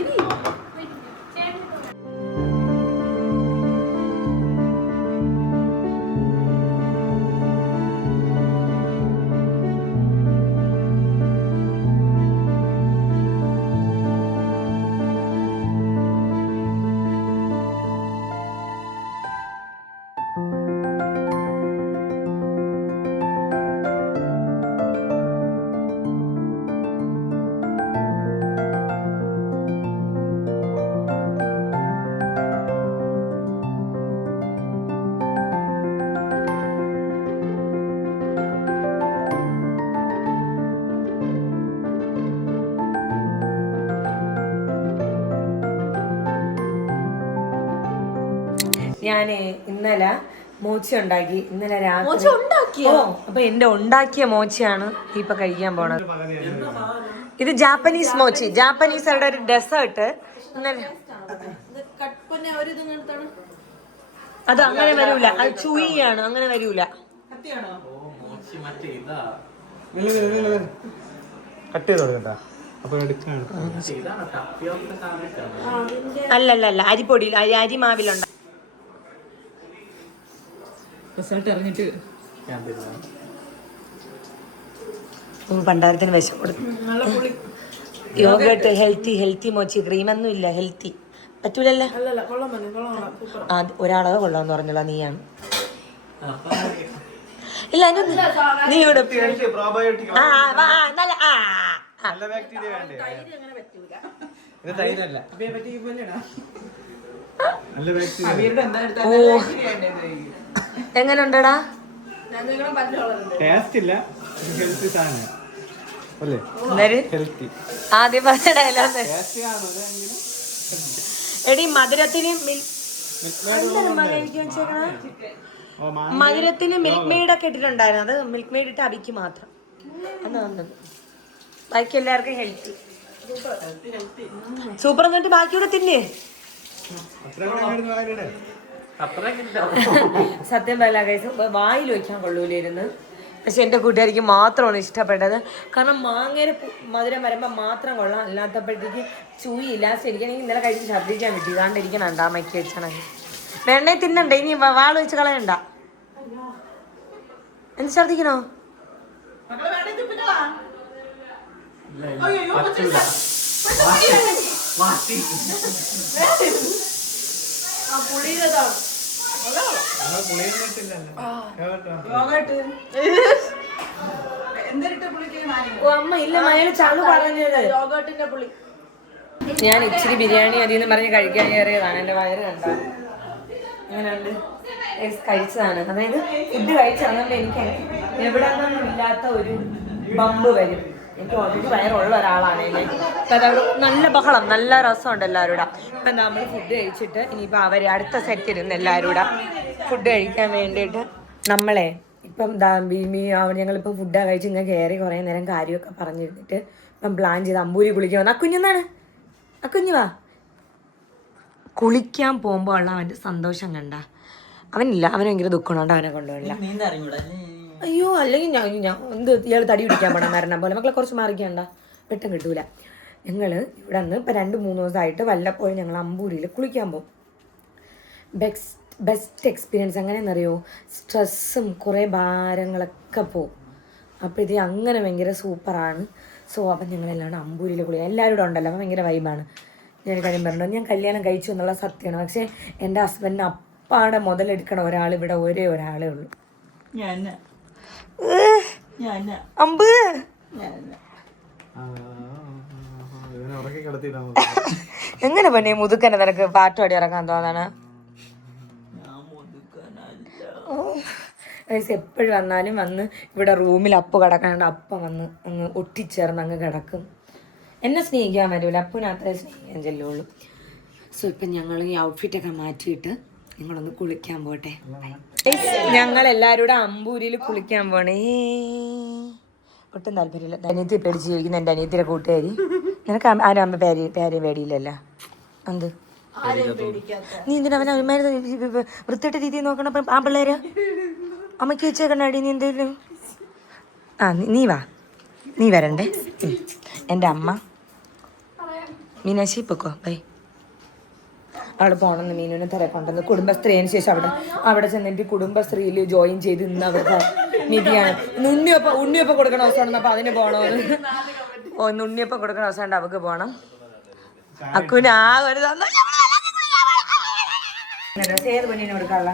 ഞാന് ഇന്നലെ മോച്ച ഉണ്ടാക്കി. ഇന്നലെ രാത്രി അപ്പൊ എന്റെ ഉണ്ടാക്കിയ മോച്ചയാണ് ഇപ്പൊ കഴിക്കാൻ പോണത്. ഇത് ജാപ്പനീസ് മോച്ചി, ജാപ്പനീസുകളുടെ ഒരു ഡെസേർട്ട്. ഇന്നലെ അത് അങ്ങനെ വരൂല, അത് ചുയിയാണ്, അങ്ങനെ വരൂല. കട്ട് ചെയ്ത് കൊടുക്കട്ടാ. അപ്പൊ എടുക്കാണ്. അല്ലല്ല, അരിപ്പൊടിയിൽ അരിമാവിലുണ്ട. റിസൾട്ട് അറിഞ്ഞിട്ട് പണ്ടാരത്തിന് വിഷം കൊടുക്കും. യോഗട്ട് ഹെൽത്തി മോച്ചി, ക്രീമൊന്നും ഇല്ല, ഹെൽത്തി പറ്റൂലല്ലോ. ഒരാളെ കൊള്ളാന്ന് പറഞ്ഞല്ലോ, നീയാണ്. ഇല്ല നീ ഇവിടെ എങ്ങനെ ഉണ്ടടാ? ആദ്യം പറഞ്ഞ എടി മധുരത്തിന് മധുരത്തിന് മിൽക്ക് മെയ്ഡ് ഒക്കെ ഇട്ടിട്ടുണ്ടായിരുന്നു. അത് മിൽക്ക് മെയ്ഡ് ഇട്ട് അബിക്ക് മാത്രം എന്നാ വന്നത്. ബാക്കി എല്ലാവർക്കും ഹെൽത്തി സൂപ്പർ. എന്നിട്ട് ബാക്കിയൂടെ തിന്നേ. സത്യം പറയില്ല കൈസ്, വായിൽ വയ്ക്കാൻ കൊള്ളൂലായിരുന്നു. പക്ഷെ എൻ്റെ കൂട്ടുകാരിക്ക് മാത്രമാണ് ഇഷ്ടപ്പെട്ടത്. കാരണം മാങ്ങയുടെ മധുരം വരുമ്പോൾ മാത്രം കൊള്ളാം, അല്ലാത്തപ്പോഴത്തേക്ക് ചൂയില്ല. ശരിക്കണെങ്കിൽ ഇന്നലെ കഴിച്ച് ഛർദ്ദിക്കാൻ പറ്റി. ഇതാണ്ടിരിക്കണം രണ്ടാമയ്ക്ക് വെച്ചാണെങ്കിൽ വേണ്ടേ തിന്നണ്ടേ, ഇനി വാള് വെച്ച് കളയണ്ട. എന്ത് ഛർദ്ദിക്കണോ? അമ്മ ഇല്ല, മയല് ചളു പറഞ്ഞത്. ഞാൻ ഇച്ചിരി ബിരിയാണി മതിയെന്ന് പറഞ്ഞ് കഴിക്കാൻ കയറിയതാണ്. എൻ്റെ വയറ് കണ്ടോ അങ്ങനെയുണ്ട്. കഴിച്ചതാണ്. അതായത് ഫുഡ് കഴിച്ചിറങ്ങുമ്പോൾ എനിക്ക് എവിടെ നിന്നും ഇല്ലാത്ത ഒരു ബമ്പ് വരും. എനിക്ക് ഓൾറെഡി വയറുള്ള ഒരാളാണ് ഞാൻ. അപ്പം അതവിടെ നല്ല ബഹളം, നല്ല രസമുണ്ട് എല്ലാവരുടെ. ഇപ്പം നമ്മൾ ഫുഡ് കഴിച്ചിട്ട് ഇനിയിപ്പോൾ അവർ അടുത്ത സെറ്റ് ഇരുന്ന് എല്ലാവരുടെ ഫുഡ് കഴിക്കാൻ വേണ്ടിയിട്ട് നമ്മളെ ഇപ്പം ഞങ്ങളിപ്പോൾ ഫുഡാണ് കഴിച്ച് ഇങ്ങനെ കയറി കുറേ നേരം കാര്യമൊക്കെ പറഞ്ഞിരുന്നിട്ട് ഇപ്പം പ്ലാൻ ചെയ്ത് അമ്പൂരി കുളിക്കാൻ വന്നു. അക്കുഞ്ഞെന്നാണ് അക്കുഞ്ഞു വാ. കുളിക്കാൻ പോകുമ്പോൾ ഉള്ള അവൻ്റെ സന്തോഷം കണ്ട. അവനില്ല, അവന് ഭയങ്കര ദുഃഖമുണ്ട്, അവനെ കൊണ്ടുപോയില്ല. അയ്യോ, അല്ലെങ്കിൽ ഞാൻ എന്ത് ഇയാൾ തടി പിടിക്കാൻ പോകണം മരണം പോലെ. മക്കളെ കുറച്ച് മാറിക്കണ്ട, പെട്ടെന്ന് കിട്ടൂല. ഞങ്ങൾ ഇവിടെ നിന്ന് ഇപ്പം 2-3 ദിവസമായിട്ട് വല്ലപ്പോഴും ഞങ്ങൾ അമ്പൂരിയിൽ കുളിക്കാൻ പോകും. Best experience. എങ്ങനെയെന്നറിയോ? സ്ട്രെസ്സും കുറേ ഭാരങ്ങളൊക്കെ പോവും. അപ്പോൾ ഇത് അങ്ങനെ ഭയങ്കര സൂപ്പറാണ്. സോ അപ്പം ഞങ്ങളെല്ലാം അമ്പൂരിയിൽ കുളിക്കാം. എല്ലാവരും ഇവിടെ ഉണ്ടല്ലോ, അപ്പം ഭയങ്കര വൈബാണ്. ഞാൻ കാര്യം പറഞ്ഞു, ഞാൻ കല്യാണം കഴിച്ചു എന്നുള്ള സത്യമാണ്. പക്ഷേ എൻ്റെ ഹസ്ബൻഡിന് അപ്പാടെ മുതലെടുക്കണ ഒരാളിവിടെ ഒരേ ഒരാളേ ഉള്ളൂ. അമ്പ് എങ്ങനെ പണി മുതുക്കനെ നിനക്ക് പാട്ട് പാടി ഇറക്കാൻ തോന്നാണ്? എപ്പോഴും വന്നാലും വന്ന് ഇവിടെ റൂമിൽ അപ്പ് കിടക്കാണ്ട് അപ്പം വന്ന് അങ്ങ് ഒട്ടിച്ചേർന്ന് അങ്ങ് കിടക്കും. എന്നെ സ്നേഹിക്കാൻ പറ്റൂല, അപ്പൂനെ അത്രേ സ്നേഹിക്കാൻ ചെല്ലുള്ളൂ. സോ ഇപ്പം ഞങ്ങൾ ഈ ഔട്ട്ഫിറ്റൊക്കെ മാറ്റിയിട്ട് നിങ്ങളൊന്ന് കുളിക്കാൻ പോട്ടെ. ഞങ്ങൾ എല്ലാവരും കൂടെ അമ്പൂരിയിൽ കുളിക്കാൻ പോണേ. ഒട്ടും താല്പര്യമില്ല. അനിയത്തി പേടിച്ച് ചോദിക്കുന്ന എൻ്റെ അനിയത്തിയുടെ കൂട്ടുകാരി. നിനക്ക് ആരും അമ്മ പേരെയും പേടിയില്ലല്ലോ. എന്ത് നീ എന്തിനാ അവൻ അവന്മാരെ വൃത്തിയിട്ട രീതിയിൽ നോക്കണം? അപ്പം ആ പിള്ളേര് അമ്മയ്ക്ക് വെച്ചേക്കണ്ണാടി. നീ എന്തേലും നീ വാ, നീ വരണ്ടേ? എൻ്റെ അമ്മ മീനാശി പൊക്കോ ബൈ. അവിടെ പോകണമെന്ന് മീനുവിനെ തിരക്കൊണ്ടെന്ന്. കുടുംബശ്രീ അതിന് ശേഷം അവിടെ ചെന്നിട്ട് കുടുംബശ്രീയിൽ ജോയിൻ ചെയ്ത് ഇന്ന് അവരുടെ നിധിയാണ്. ഉണ്ണിയൊപ്പം കൊടുക്കണ അവസരമാണ്. അപ്പം അതിന് പോകണമെന്ന്. ഇന്ന് ഉണ്ണിയൊപ്പം കൊടുക്കണ അവസരമുണ്ട്, അവൾക്ക് പോകണം. അക്കുവിന് ആ ഒരു ഏത് പൊന്നിനെ കൊടുക്കാനുള്ള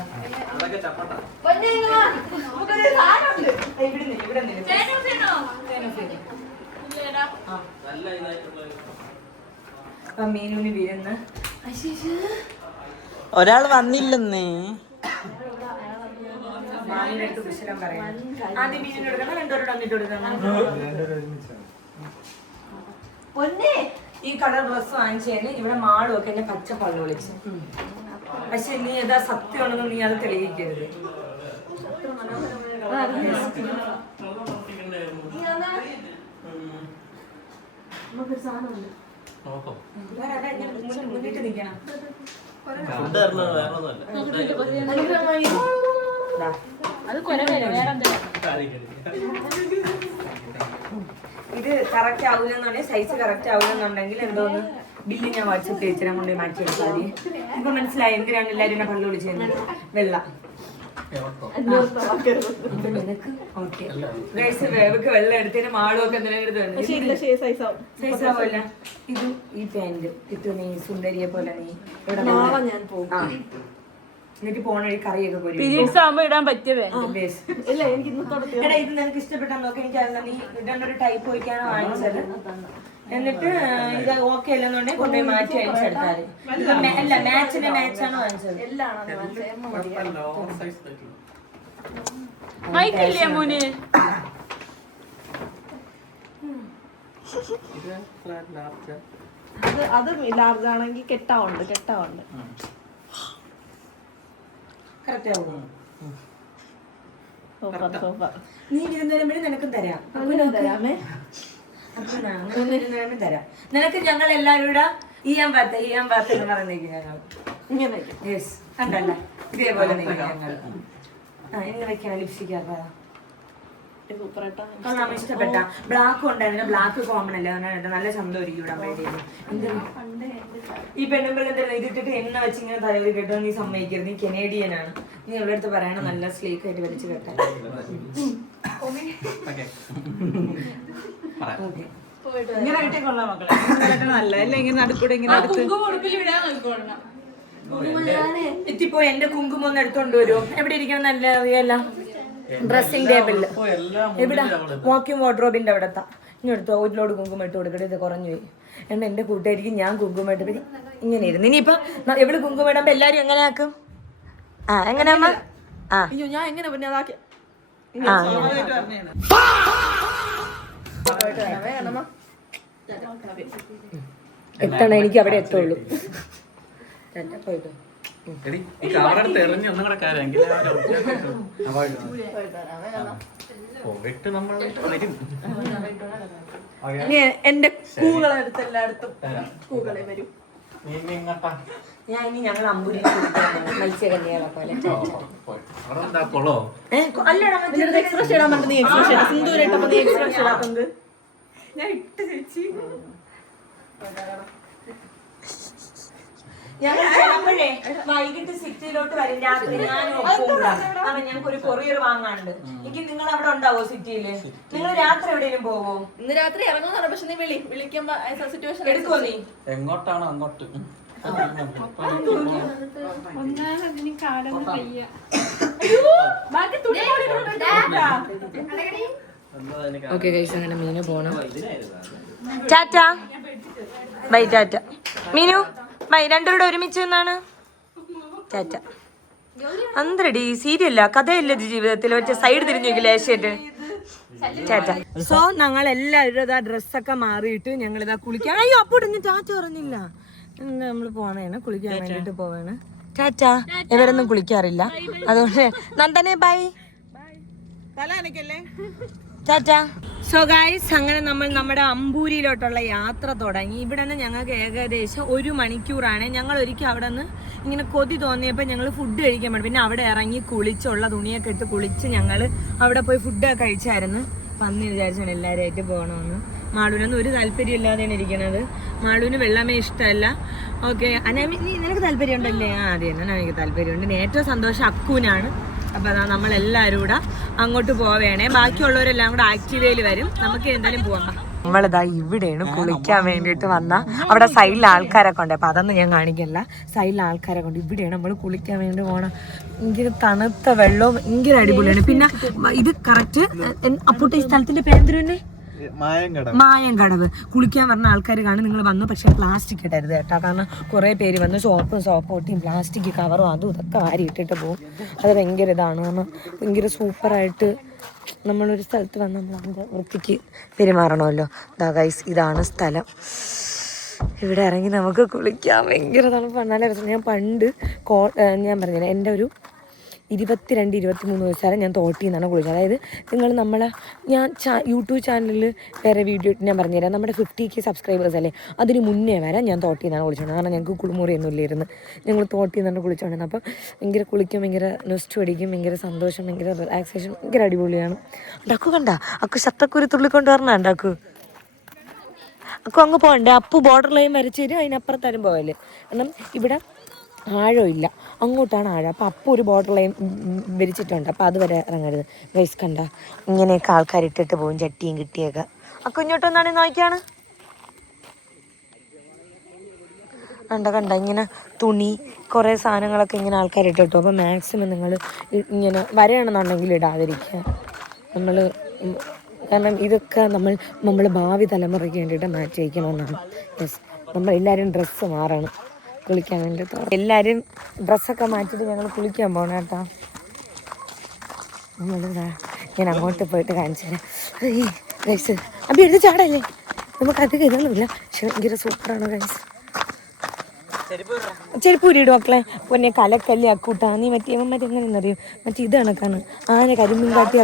മീനുവിന് വിരുന്ന്. ഒരാൾ വന്നില്ലെന്നേ. ഈ കളർ ഡ്രസ് വാങ്ങിച്ചതിന് ഇവിടെ മാളും ഒക്കെ എന്നെ പച്ച പള്ളു വിളിച്ചു. പക്ഷെ നീ ഏതാ സത്യമാണെന്ന് നീ അത് തെളിയിക്കരുത്. മുന്നിട്ട് നിൽക്കണം. അത് കൊലവേല വേറെന്താ. ഇത് കറക്റ്റ് ആവില്ലെന്നുണ്ടെങ്കിൽ സൈസ് കറക്റ്റ് ആവില്ലെന്നുണ്ടെങ്കിൽ എന്തോന്ന് ബില്ല് ഞാൻ വാട്സപ്പ് ചേച്ചിനെ കൊണ്ട് മാറ്റി എടുത്താൽ മതി. ഇപ്പൊ മനസ്സിലായി എന്തിനാണ് എല്ലാവരും എന്നെ പള്ളി വിളിച്ചത്. വെള്ള നിനക്ക് ഓക്കെ വേവക്ക് വെള്ളം എടുത്തതിന് മാളുമൊക്കെ എന്തിനാ സൈസ് ആവില്ല. ഇതും ഈ പാന്റ് ഇട്ട് നീ സുന്ദരിയെ പോലെ നീ ഇവിടെ ഞാൻ പോകും. എന്നിട്ട് പോണ വഴി കറിയൊക്കെ പോയി ഇടാൻ പറ്റിയ എടാ ഇത് നിനക്ക് ഇഷ്ടപ്പെട്ടാ നോക്കി. എനിക്കറിയില്ല നീ ഇടേണ്ടൊരു ടൈപ്പ് വയ്ക്കാനോ വാങ്ങിച്ചത്. എന്നിട്ട് ഇത് ഓക്കെ അല്ലെന്നുണ്ടെങ്കിൽ കൊണ്ടുപോയി മാറ്റി വാങ്ങിച്ചെടുത്താല്. അല്ല മാച്ചിന്റെ മാച്ചാണോ വാങ്ങിച്ചത്? മൈക്കില്ലേ മോന്? അത് ലാർജ് ആണെങ്കിൽ കെട്ടാവുണ്ട് കറക്റ്റ് ആവുമോ? നീ വിരുന്നേരുമ്പോഴും നിനക്കും തരാം. തരാം നിനക്ക്. ഞങ്ങൾ എല്ലാവരും കൂടെ ഈയാൻ പാത്ത എന്ന് പറയുന്നേക്ക് ഞങ്ങൾ ഇങ്ങനെ കണ്ടല്ല ഇതേപോലെ ഞങ്ങൾ എങ്ങനെ വെക്കണം ലിപ്സ്റ്റിക് ഇഷ്ടപ്പെട്ട ബ്ലാക്ക് ഉണ്ടായിരുന്നു. ബ്ലാക്ക് കോമൺ അല്ല, നല്ല ചന്തം ഒരുക്കി വിടാൻ വേണ്ടി. ഈ പെണ്ണുമ്പിള്ളത്തെ ഇതിട്ടിട്ട് എണ്ണ വെച്ച് ഇങ്ങനെ തലയിൽ കേട്ടോ നീ സമ്മതിക്കരുത്. നീ കനേഡിയനാണ്. നീ എവിടെ അടുത്ത് പറയണം നല്ല സ്ലീക്ക് ആയിട്ട് വലിച്ചു കെട്ടാൻ. എത്തിപ്പോ എന്റെ കുങ്കുമം ഒന്ന് എടുത്തോണ്ട് വരുമോ? എവിടെ ഇരിക്കണം? നല്ല അറിയാല ഡ്രസ്സിംഗ് ടേബിളില്. എവിടെ? വാക്യൂം വാർഡ്രോബിന്റെ അവിടെത്താ. ഇനി എടുത്തോ ഒരു ലോഡ് കുങ്കുമം ഇട്ട് കൊടുക്കട്ടെ. ഇത് കുറഞ്ഞു പോയി. എന്നാ എന്റെ കൂട്ടുകാരിക്ക് ഞാൻ കുങ്കുമം ഇട്ട് ഇങ്ങനെ ഇരുന്നു. ഇനിയിപ്പൊ എവിടെ കുങ്കുമം ഇടുമ്പോ എല്ലാരും എങ്ങനെ ആക്കും? എങ്ങനെയാമ്മ? ഞാൻ എങ്ങനെ പിന്നെ അതാക്കി എത്തണ എനിക്ക് അവിടെ എത്തുള്ളൂ. പോയിട്ടോ. എന്റെ കൂകളെടുത്ത് എല്ലായിടത്തും കൂകളെ വരും. ഞാൻ ഇനി ഞങ്ങൾ അമ്പൂരി മത്സ്യകന്യകളെ പോലെ ഞാൻ ഇട്ട് ചേച്ചി ഞങ്ങൾ ചിലപ്പോഴേ വൈകിട്ട് സിറ്റിയിലോട്ട് വരും. രാത്രി ഞാൻ ഞങ്ങൾക്ക് ഒരു കൊറിയർ വാങ്ങാനുണ്ട്. എനിക്ക് നിങ്ങൾ അവിടെ ഉണ്ടാവോ സിറ്റിയില്? നിങ്ങൾ രാത്രി എവിടെയും പോവോ? ഇന്ന് രാത്രി ഇറങ്ങുന്നുണ്ട്. പക്ഷെ നീ വിളിക്കുമ്പോ സിറ്റുവേഷൻ എടുക്കോ നീ? എങ്ങോട്ടാണ് അങ്ങോട്ട്? ഓക്കെ ഗൈസ്, അങ്ങനെ മീനു പോണം. Tata bye. Tata Meenu bye. രണ്ടുപേരുടെ ഒരുമിച്ച് എന്നാണ് ടാറ്റ. അന്തരടി സീരിയല്ല കഥയില്ല ജീവിതത്തിൽ. മറ്റേ സൈഡ് തിരിഞ്ഞു ലേശായിട്ട് ടാറ്റ. സോ ഞങ്ങൾ എല്ലാവരും ഇതാ ഡ്രസ്സൊക്കെ മാറിയിട്ട് ഞങ്ങൾ ഇതാ കുളിക്കാൻ. അയ്യോ അപ്പോൾ ടാറ്റ പറഞ്ഞില്ല. നമ്മൾ പോണേണ് കുളിക്കാൻ വേണ്ടിട്ട് പോവാണ്. ടാറ്റ. ഇവരൊന്നും കുളിക്കാറില്ല അതുകൊണ്ട് നന്ദനെ ബൈ. ടാറ്റ. സോ ഗൈസ്, അങ്ങനെ നമ്മൾ നമ്മുടെ അമ്പൂരിയിലോട്ടുള്ള യാത്ര തുടങ്ങി. ഇവിടെ നിന്ന് ഞങ്ങൾക്ക് ഏകദേശം 1 മണിക്കൂറാണ്. ഞങ്ങൾ ഒരിക്കൽ അവിടെ നിന്ന് ഇങ്ങനെ കൊതി തോന്നിയപ്പോൾ ഞങ്ങൾ ഫുഡ് കഴിക്കാൻ വേണ്ടി പിന്നെ അവിടെ ഇറങ്ങി കുളിച്ചുള്ള തുണിയൊക്കെ ഇട്ട് കുളിച്ച് ഞങ്ങൾ അവിടെ പോയി ഫുഡൊക്കെ കഴിച്ചായിരുന്നു. വന്ന് വിചാരിച്ചാണ് എല്ലാവരുമായിട്ട് പോകണമെന്ന്. മാളൂനൊന്നും ഒരു താല്പര്യം ഇല്ലാതെയാണ് ഇരിക്കുന്നത്. മാളൂന് വെള്ളമേ ഇഷ്ടമല്ല. ഓക്കെ അനാമി നിനക്ക് താല്പര്യം ഉണ്ടല്ലേ? അതെ തന്നെ എനിക്ക് താല്പര്യമുണ്ട്. ഏറ്റവും സന്തോഷം അക്കൂനാണ്. അപ്പോൾ അതാ നമ്മളെല്ലാവരും കൂടെ അങ്ങോട്ട് പോവേണേ. ബാക്കിയുള്ളവരെല്ലാം കൂടെ ആക്റ്റീവയിൽ വരും. നമുക്ക് എന്തായാലും പോവാം. നമ്മളിതാ ഇവിടെയാണ് കുളിക്കാൻ വേണ്ടിയിട്ട് വന്ന. അവിടെ സൈഡിൽ ആൾക്കാരൊക്കെ ഉണ്ട്. അപ്പം അതൊന്നും ഞാൻ കാണിക്കില്ല. സൈഡിൽ ആൾക്കാരൊക്കെ ഉണ്ട്. ഇവിടെയാണ് നമ്മൾ കുളിക്കാൻ വേണ്ടി പോകണം. ഭയങ്കര തണുത്ത വെള്ളവും ഭയങ്കര അടിപൊളിയാണ്. പിന്നെ ഇത് കറക്റ്റ് അപ്പോട്ടെ ഈ സ്ഥലത്തിന്റെ പേരെന്തരുന്നെ? മായങ്കടവ്. കുളിക്കാൻ പറഞ്ഞ ആൾക്കാർ കാണും. നിങ്ങൾ വന്നു, പക്ഷേ പ്ലാസ്റ്റിക് ഇടരുത് കേട്ടോ. കാരണം കുറേ പേര് വന്ന് സോപ്പൊട്ടിയും പ്ലാസ്റ്റിക് കവറും അതും ഇതൊക്കെ വാരി ഇട്ടിട്ട് പോകും. അത് ഭയങ്കര ഇതാണ്. കാരണം ഭയങ്കര സൂപ്പറായിട്ട് നമ്മളൊരു സ്ഥലത്ത് വന്ന് നമ്മൾ അതിൻ്റെ വൃത്തിക്ക് പെരുമാറണമല്ലോ. ദാ ഗൈസ്, ഇതാണ് സ്ഥലം. ഇവിടെ ഇറങ്ങി നമുക്ക് കുളിക്കാം. ഭയങ്കര തണുപ്പാണ്, നല്ല രസം. ഞാൻ പണ്ട് ഞാൻ പറഞ്ഞില്ല, എൻ്റെ ഒരു 22-23 വയസ്സുവരെ ഞാൻ തോട്ടിൽ നിന്നാണ് കുളിച്ചത്. അതായത് നിങ്ങൾ ഞാൻ യൂട്യൂബ് ചാനലിൽ വേറെ വീഡിയോ ഇട്ട് ഞാൻ പറഞ്ഞുതരാം. നമ്മുടെ 50K സബ്സ്ക്രൈബേഴ്സ് അല്ലേ, അതിന് മുന്നേ വരെ ഞാൻ തോട്ടിൽ നിന്നാണ് കുളിച്ചോണ്ടത്. കാരണം ഞങ്ങൾക്ക് കുളിമുറിയൊന്നും ഇല്ലായിരുന്നു, ഞങ്ങൾ തോട്ടിൽ നിന്നാണ് കുളിച്ചോണ്ടിരുന്നത്. അപ്പം ഭയങ്കര കുളിക്കും, ഭയങ്കര നൊസ്റ്റു അടിക്കും, ഭയങ്കര സന്തോഷം, ഭയങ്കര റിലാക്സേഷൻ, ഭയങ്കര അടിപൊളിയാണ്. അക്കു കണ്ട, അക്കു ശത്തക്കുരി തുള്ളിക്കൊണ്ട് വരണ അക്കു അങ്ങ് പോകണ്ടേ. അപ്പു ബോർഡർ ലൈൻ വരച്ച് തരും, അതിനപ്പുറത്താരും പോകല്. കാരണം ഇവിടെ ആഴമില്ല, അങ്ങോട്ടാണ് ആഴം. അപ്പം അപ്പോൾ ഒരു ബോർഡർ ലൈൻ വിരിച്ചിട്ടുണ്ട്, അപ്പോൾ അത് വരെ ഇറങ്ങരുത്. ഗൈസ് കണ്ട, ഇങ്ങനെയൊക്കെ ആൾക്കാർ ഇട്ടിട്ട് പോകും, ചട്ടിയും കിട്ടിയൊക്കെ. അപ്പോൾ ഇങ്ങോട്ടൊന്നാണ് നോക്കിയാണ് കണ്ട ഇങ്ങനെ തുണി കുറേ സാധനങ്ങളൊക്കെ ഇങ്ങനെ ആൾക്കാർ ഇട്ടിട്ടു. അപ്പോൾ മാക്സിമം നിങ്ങൾ ഇങ്ങനെ വരണമെന്നുണ്ടെങ്കിൽ ഇടാതിരിക്കുക. കാരണം ഇതൊക്കെ നമ്മൾ ഭാവി തലമുറയ്ക്ക് വേണ്ടിയിട്ട് മാറ്റി വയ്ക്കണമെന്നാണ്. യെസ്, നമ്മളെല്ലാവരും ഡ്രസ്സ് മാറണം കുളിക്കാൻ വേണ്ടിയിട്ട്. എല്ലാവരും ഡ്രസ്സൊക്കെ മാറ്റിയിട്ട് ഞങ്ങൾ കുളിക്കാൻ പോകണം കേട്ടോ. ഞാൻ അങ്ങോട്ട് പോയിട്ട് കാണിച്ചു തരാം. ഗൈസ് അപ്പം എടുത്ത് ചാടല്ലേ, നമുക്ക് അധികം ഇതൊന്നുമില്ല, പക്ഷെ ഭയങ്കര സൂപ്പറാണ് ഗൈസ്. ചെരുപ്പ് ഊരിയിടും മക്കളെ, പൊന്നെ കലക്കല്ലി അക്കൂട്ടാ. നീ മറ്റെങ്ങനെയെന്നറിയും, ഇത് കണക്കാണ്. ആന കരിമ്പും കാട്ടി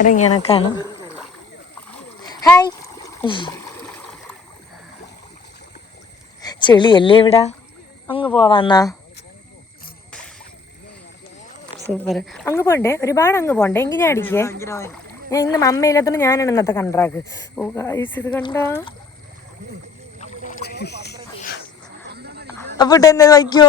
ഇറങ്ങി കണക്കാണ്. ഹായ്, ചെളിയല്ലേ ഇവിടെ, അങ്ങ് പോവാന്നാ. സൂപ്പർ. അങ്ങ് പോണ്ടേ, ഒരുപാട് അങ്ങ് പോണ്ടേ, എങ്കിൽ ഞാൻ അടിക്കേ. ഞാൻ ഇന്ന് അമ്മയില്ലാത്തോണ്ട് ഞാനാണ് ഇന്നത്തെ കണ്ട്രാക്ക്. ഓ ഗൈസ്, ഇത് കണ്ട അപ്പൊ എന്നെ വയ്ക്കോ.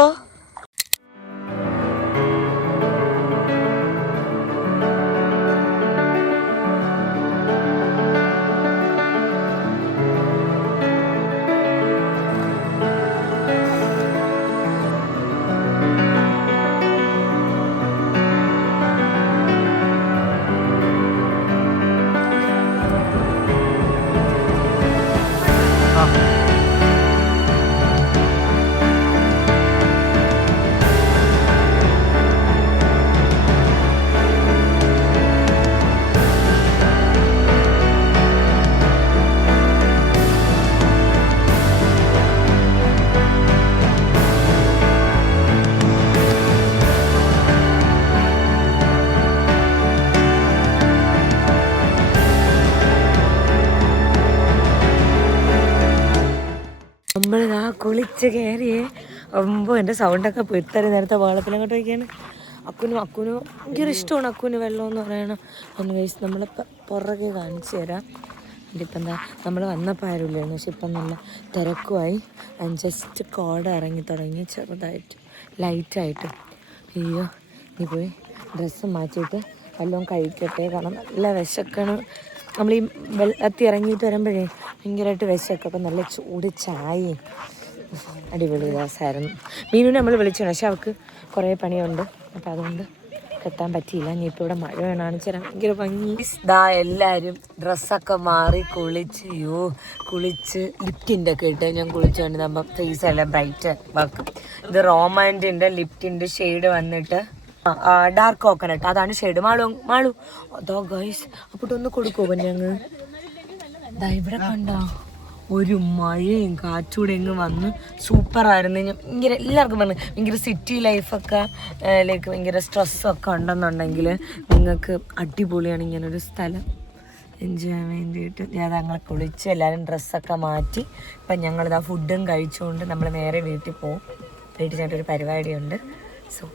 നമ്മളിതാ കുളിച്ച് കയറിയേ. അമ്പോ എൻ്റെ സൗണ്ടൊക്കെ പോയി. ഇത്രയും നേരത്തെ വെള്ളത്തിലങ്ങോട്ട് വയ്ക്കാണ്. അക്കുനും ഭയങ്കര ഇഷ്ടമാണ് അക്കുന് വെള്ളം എന്ന് പറയണം. ഒന്ന് കഴിച്ച് നമ്മളെ പുറകെ കാണിച്ചു തരാം. ഇതിപ്പം എന്താ, നമ്മൾ വന്നപ്പോൾ ആരുമില്ലായിരുന്നു, പക്ഷെ ഇപ്പം നല്ല തിരക്കുമായി. ജസ്റ്റ് കോട ഇറങ്ങി തുടങ്ങി ചെറുതായിട്ട് ലൈറ്റായിട്ട്. അയ്യോ, നീ പോയി ഡ്രസ്സ് മാറ്റിയിട്ട് വല്ലതും കഴിക്കട്ടെ, കാരണം നല്ല വിശക്കാണ്. നമ്മൾ ഈ വെള്ളത്തിൽ ഇറങ്ങിയിട്ട് വരുമ്പോഴേ ഭയങ്കരമായിട്ട് വിശക്കും. അപ്പം നല്ല ചൂട് ചായയും അടിപൊളി രസമായിരുന്നു. മീനുവിനെ നമ്മൾ വിളിച്ചാണ്, പക്ഷെ അവൾക്ക് കുറേ പണിയുണ്ട്, അപ്പം അതുകൊണ്ട് കെട്ടാൻ പറ്റിയില്ല. ഇനി ഇപ്പോൾ ഇവിടെ മഴ വേണമെന്ന് വെച്ചാൽ ഭയങ്കര ഭംഗി. ഇതാ എല്ലാവരും ഡ്രസ്സൊക്കെ മാറി കുളിച്ച് ലിപ്റ്റിൻ്റെ ഒക്കെ ഇട്ട് ഞാൻ കുളിച്ചുകൊണ്ട് നമ്മൾ ഫേസ് എല്ലാം ബ്രൈറ്റ് ആക്കും. ഇത് റോമാൻറ്റിൻ്റെ ലിപ്റ്റിൻ്റെ ഷെയ്ഡ് വന്നിട്ട് ഡാർക്ക് കോക്കനട്ട്, അതാണ് ഷെയ്ഡ്. മാളു അതോ ഗൈസ്, അപ്പോട്ടൊന്ന് കൊടുക്കുമോ ഞങ്ങൾ. ഇതാ ഇവിടെ കണ്ടോ, ഒരു മഴയും കാറ്റൂടെ ഇങ്ങ് വന്ന് സൂപ്പറായിരുന്നു. ഭയങ്കര എല്ലാവർക്കും പറഞ്ഞു ഭയങ്കര സിറ്റി ലൈഫൊക്കെ ലൈക്ക് ഭയങ്കര സ്ട്രെസ്സൊക്കെ ഉണ്ടെന്നുണ്ടെങ്കിൽ നിങ്ങൾക്ക് അടിപൊളിയാണ് ഇങ്ങനൊരു സ്ഥലം എൻജോയ് ചെയ്യാൻ വേണ്ടിയിട്ട്. ഞാൻ ഞങ്ങൾ കുളിച്ച് എല്ലാവരും ഡ്രസ്സൊക്കെ മാറ്റി ഇപ്പം ഞങ്ങളിതാ ഫുഡും കഴിച്ചുകൊണ്ട് നമ്മൾ നേരെ വീട്ടിൽ പോകും. വീട്ടിൽ ചെന്നിട്ടൊരു പരിപാടിയുണ്ട്. സോ